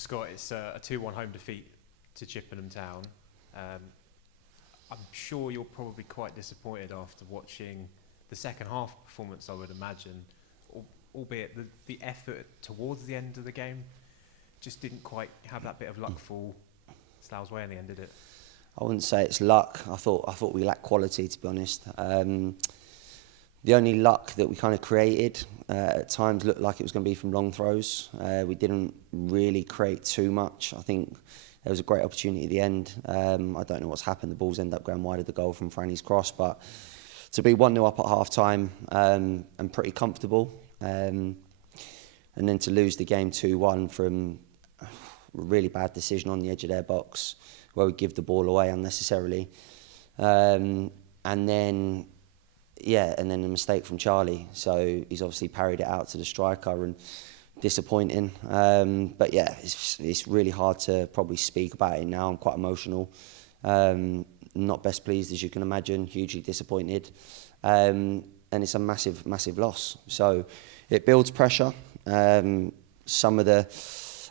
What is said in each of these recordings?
Scott, it's a 2-1 home defeat to Chippenham Town. I'm sure you're probably quite disappointed after watching the second half performance, I would imagine, albeit the effort towards the end of the game just didn't quite have that bit of luck fall Slough's way in the end, did it? I wouldn't say it's luck. I thought we lacked quality, to be honest. The only luck that we kind of created at times looked like it was going to be from long throws. We didn't really create too much. I think there was a great opportunity at the end. I don't know what's happened. The balls end up going wide of the goal from Franny's cross. But to be 1-0 up at half-time and pretty comfortable, and then to lose the game 2-1 from a really bad decision on the edge of their box where we give the ball away unnecessarily. And then a mistake from Charlie. So he's obviously parried it out to the striker and disappointing. But yeah, it's really hard to probably speak about it now. I'm quite emotional. Not best pleased, as you can imagine, hugely disappointed. And it's a massive, massive loss. So it builds pressure. Some of the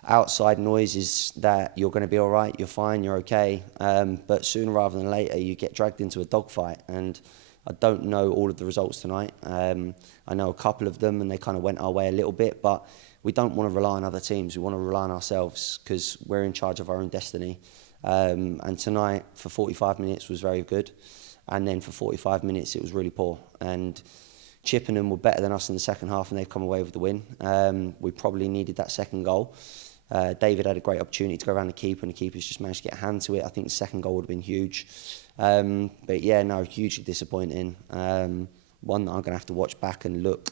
outside noise is that you're going to be all right, you're fine, you're okay. But sooner rather than later, you get dragged into a dogfight. And I don't know all of the results tonight. I know a couple of them, and they kind of went our way a little bit. But we don't want to rely on other teams. We want to rely on ourselves because we're in charge of our own destiny. And tonight, for 45 minutes, was very good. And then for 45 minutes, it was really poor. And Chippenham were better than us in the second half, and they've come away with the win. We probably needed that second goal. David had a great opportunity to go around the keeper, and the keeper's just managed to get a hand to it. I think the second goal would have been huge. But yeah, no, hugely disappointing. One that I'm going to have to watch back and look.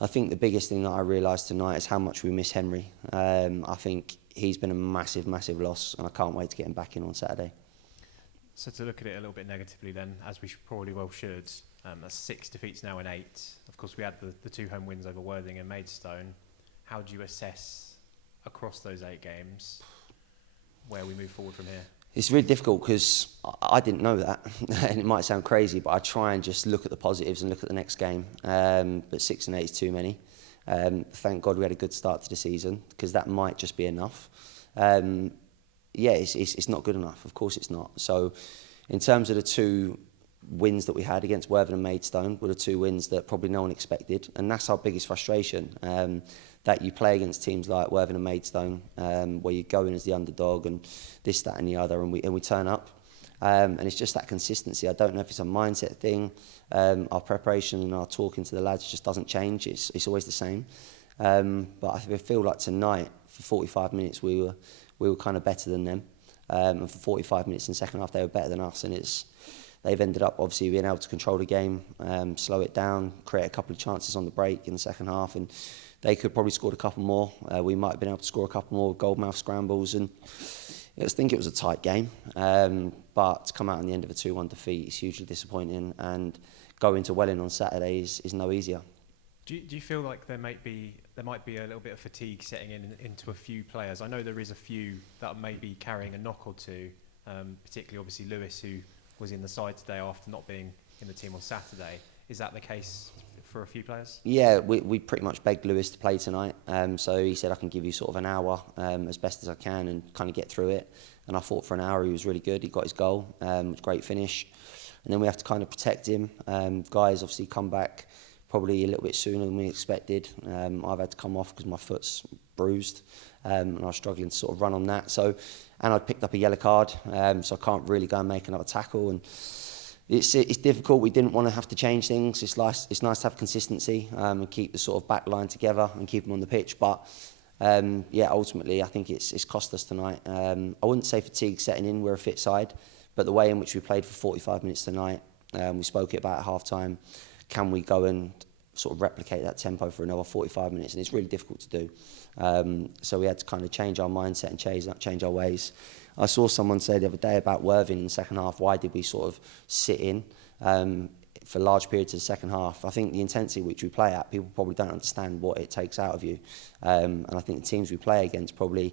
I think the biggest thing that I realised tonight is how much we miss Henry. I think he's been a massive, massive loss, and I can't wait to get him back in on Saturday. So to look at it a little bit negatively then, as we probably well should, that's 6 defeats now in 8. Of course, we had the 2 home wins over Worthing and Maidstone. How do you assess across those 8 games where we move forward from here? It's really difficult because I didn't know that, and it might sound crazy, but I try and just look at the positives and look at the next game. But 6 and 8 is too many. Thank God we had a good start to the season, because that might just be enough. It's not good enough. Of course it's not. So in terms of the 2 wins that we had against Worthing and Maidstone were the 2 wins that probably no one expected, and that's our biggest frustration. That you play against teams like Worthing and Maidstone, where you go in as the underdog and this, that and the other, and we turn up. And it's just that consistency. I don't know if it's a mindset thing. Our preparation and our talking to the lads just doesn't change. It's always the same. But I feel like tonight, for 45 minutes, we were kind of better than them. And for 45 minutes in the second half, they were better than us. And they've ended up obviously being able to control the game, slow it down, create a couple of chances on the break in the second half, and they could probably scored a couple more. We might have been able to score a couple more goalmouth scrambles, and I think it was a tight game. But to come out on the end of a 2-1 defeat is hugely disappointing, and going to Welling on Saturday is no easier. Do you feel like there might be a little bit of fatigue setting into a few players? I know there is a few that may be carrying a knock or two, particularly obviously Lewis, who was in the side today after not being in the team on Saturday. Is that the case for a few players? Yeah, we pretty much begged Lewis to play tonight. So he said, I can give you sort of an hour as best as I can and kind of get through it. And I thought for an hour he was really good. He got his goal, great finish. And then we have to kind of protect him. Guys obviously come back probably a little bit sooner than we expected. I've had to come off because my foot's bruised, and I was struggling to sort of run on that. And I'd picked up a yellow card, so I can't really go and make another tackle. And it's difficult. We didn't want to have to change things. It's nice to have consistency and keep the sort of back line together and keep them on the pitch. But ultimately, I think it's cost us tonight. I wouldn't say fatigue setting in. We're a fit side, but the way in which we played for 45 minutes tonight, we spoke it about at half time. Can we go and sort of replicate that tempo for another 45 minutes? And it's really difficult to do. So we had to kind of change our mindset and change our ways. I saw someone say the other day about Worthing in the second half, why did we sort of sit in for large periods of the second half? I think the intensity which we play at, people probably don't understand what it takes out of you. And I think the teams we play against probably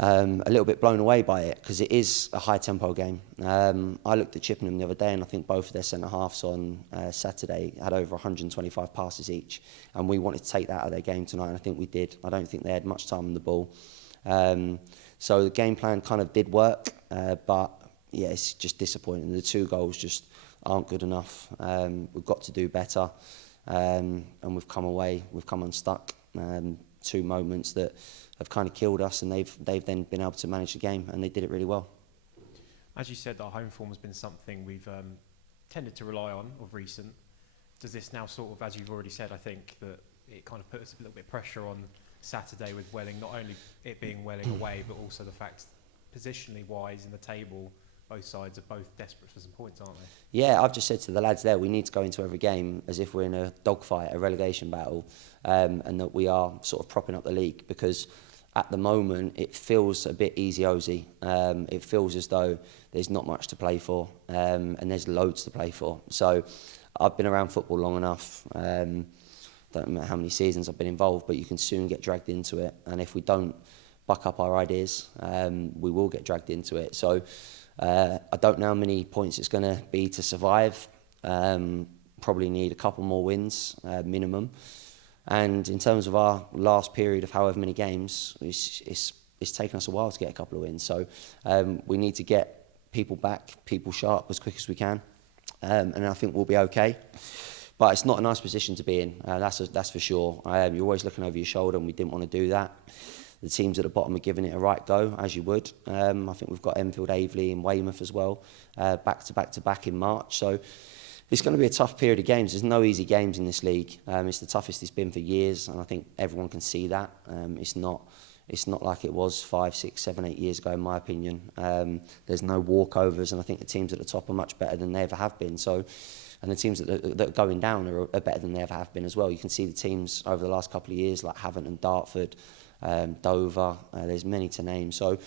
a little bit blown away by it, because it is a high tempo game. I looked at Chippenham the other day, and I think both of their centre halves on Saturday had over 125 passes each, and we wanted to take that out of their game tonight, and I think we did. I don't think they had much time on the ball. So the game plan kind of did work, but yeah, it's just disappointing. The 2 goals just aren't good enough. We've got to do better, and we've come unstuck. 2 moments that have kind of killed us, and they've then been able to manage the game, and they did it really well. As you said, our home form has been something we've tended to rely on of recent. Does this now sort of, as you've already said, I think that it kind of puts a little bit of pressure on Saturday with Welling, not only it being Welling away, but also the fact, positionally wise in the table, both sides are both desperate for some points, aren't they? Yeah, I've just said to the lads there, we need to go into every game as if we're in a dogfight, a relegation battle, and that we are sort of propping up the league, because at the moment it feels a bit easy-ozy. It feels as though there's not much to play for, and there's loads to play for. So I've been around football long enough. Don't remember how many seasons I've been involved, but you can soon get dragged into it. And if we don't buck up our ideas, we will get dragged into it. So I don't know how many points it's going to be to survive. Probably need a couple more wins, minimum. And in terms of our last period of however many games, it's taken us a while to get a couple of wins. So we need to get people back, people sharp as quick as we can. And I think we'll be okay. But it's not a nice position to be in, that's for sure. You're always looking over your shoulder, and we didn't want to do that. The teams at the bottom are giving it a right go, as you would. I think we've got Enfield, Aveley and Weymouth as well, back to back in March. So it's going to be a tough period of games. There's no easy games in this league. It's the toughest it's been for years, and I think everyone can see that. It's not like it was 5, 6, 7, 8 years ago, in my opinion. There's no walkovers, and I think the teams at the top are much better than they ever have been. So, and the teams that are going down are better than they ever have been as well. You can see the teams over the last couple of years, like Havant and Dartford, Dover. There's many to name. So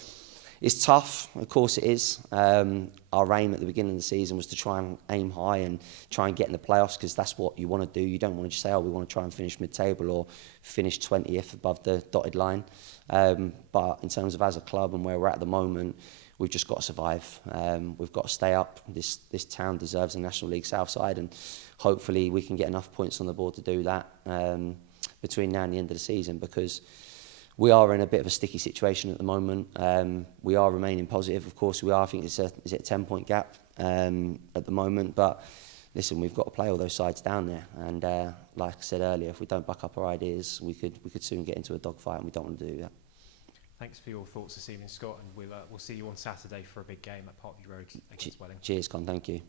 it's tough, of course it is. Our aim at the beginning of the season was to try and aim high and try and get in the playoffs, because that's what you want to do. You don't want to just say, oh, we want to try and finish mid-table or finish 20th above the dotted line. But in terms of as a club and where we're at the moment, we've just got to survive. We've got to stay up. This town deserves a National League South side, and hopefully we can get enough points on the board to do that between now and the end of the season, because we are in a bit of a sticky situation at the moment. We are remaining positive, of course we are. I think it's a 10-point gap at the moment, but listen, we've got to play all those sides down there, and like I said earlier, if we don't back up our ideas, we could soon get into a dogfight, and we don't want to do that. Thanks for your thoughts this evening, Scott, and we'll see you on Saturday for a big game at Parkview Road against Welling. Cheers, Con, thank you.